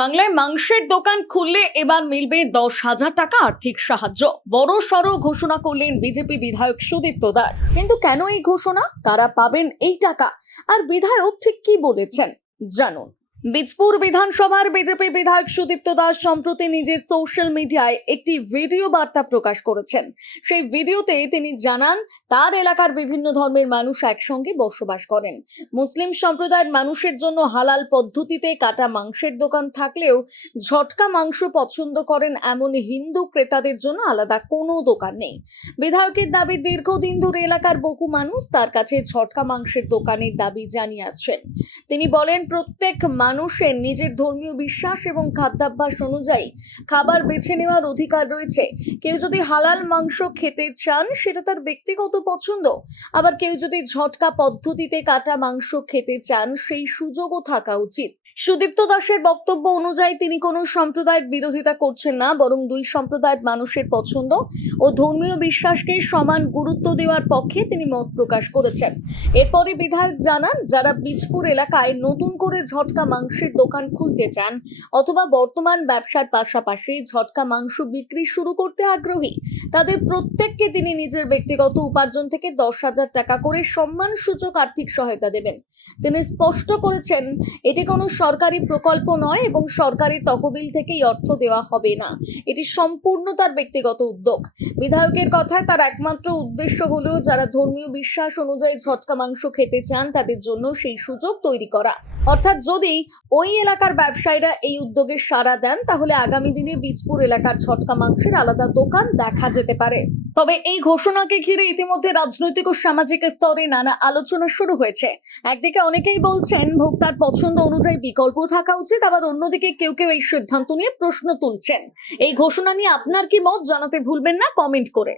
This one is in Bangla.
বাংলায় মাংসের দোকান খুললে এবার মিলবে 10,000 টাকা আর্থিক সাহায্য। বড় সড় ঘোষণা করলেন বিজেপি বিধায়ক সুদীপ্ত দাস। কিন্তু কেন এই ঘোষণা, কারা পাবেন এই টাকা, আর বিধায়ক ঠিক কি বলেছেন জানুন। বীজপুর বিধানসভার বিজেপি বিধায়ক সুদীপ্ত দাস সম্প্রতি নিজের সোশ্যাল মিডিয়ায় একটি ভিডিও বার্তা প্রকাশ করেছেন। সেই ভিডিওতে তিনি জানান, তার এলাকার বিভিন্ন ধর্মের মানুষ একসঙ্গে বসবাস করেন। মুসলিম সম্প্রদায়ের মানুষের জন্য হালাল পদ্ধতিতে কাটা মাংসের দোকান থাকলেও ঝটকা মাংস পছন্দ করেন এমন হিন্দু ক্রেতাদের জন্য আলাদা কোনো দোকান নেই। বিধায়কের দাবি, দীর্ঘদিন ধরে এলাকার বহু মানুষ তার কাছে ঝটকা মাংসের দোকানের দাবি জানিয়ে আসছেন। তিনি বলেন, প্রত্যেক মানুষের নিজের ধর্মীয় বিশ্বাস এবং খাদ্যাভ্যাস অনুযায়ী খাবার বেছে নেওয়ার অধিকার রয়েছে। কেউ যদি হালাল মাংস খেতে চান সেটা তার ব্যক্তিগত পছন্দ, আবার কেউ যদি ঝটকা পদ্ধতিতে কাটা মাংস খেতে চান সেই সুযোগও থাকা উচিত। সুদীপ্ত দাসের বক্তব্য অনুযায়ী তিনি কোনো সম্প্রদায়ের বিরোধিতা করছেন না, বরং দুই সম্প্রদায়ের মানুষের পছন্দ ও ধর্মীয় বিশ্বাসকে সমান গুরুত্ব দেওয়ার পক্ষে তিনি মত প্রকাশ করেছেন। এরপরে বিধায়ক জানান, যারা বীজপুর এলাকায় নতুন করে ঝটকা মাংসের দোকান খুলতে চান অথবা বর্তমান ব্যবসার পাশাপাশি ঝটকা মাংস বিক্রি শুরু করতে আগ্রহী, তাদের প্রত্যেককে তিনি নিজের ব্যক্তিগত উপার্জন থেকে 10,000 টাকা করে সম্মানসূচক আর্থিক সহায়তা দেবেন। তিনি স্পষ্ট করেছেন, এটি কোনো সরকারি প্রকল্প নয় এবং সরকারি তহবিল থেকেই অর্থ দেওয়া হবে না, এটি সম্পূর্ণ তার ব্যক্তিগত উদ্যোগ। বিধায়কের কথায় তার একমাত্র উদ্দেশ্য হলো যারা ধর্মীয় বিশ্বাস অনুযায়ী ঝটকা মাংস খেতে চান তাদের জন্য সেই সুযোগ তৈরি করা। অর্থাৎ যদি ওই এলাকার ব্যবসায়ীরা এই উদ্যোগে সাড়া দেন তাহলে আগামী দিনে বীজপুর এলাকার ঝটকা মাংসের আলাদা দোকান দেখা যেতে পারে। তবে এই ঘোষণাকে ঘিরে ইতিমধ্যে রাজনৈতিক ও সামাজিক স্তরে নানা আলোচনা শুরু হয়েছে। একদিকে অনেকেই বলছেন ভোক্তার পছন্দ অনুযায়ী বিকল্প থাকা উচিত, আবার অন্যদিকে কেউ কেউ এই সিদ্ধান্ত নিয়ে প্রশ্ন তুলছেন। এই ঘোষণা নিয়ে আপনার কি মত জানাতে ভুলবেন না কমেন্ট করে।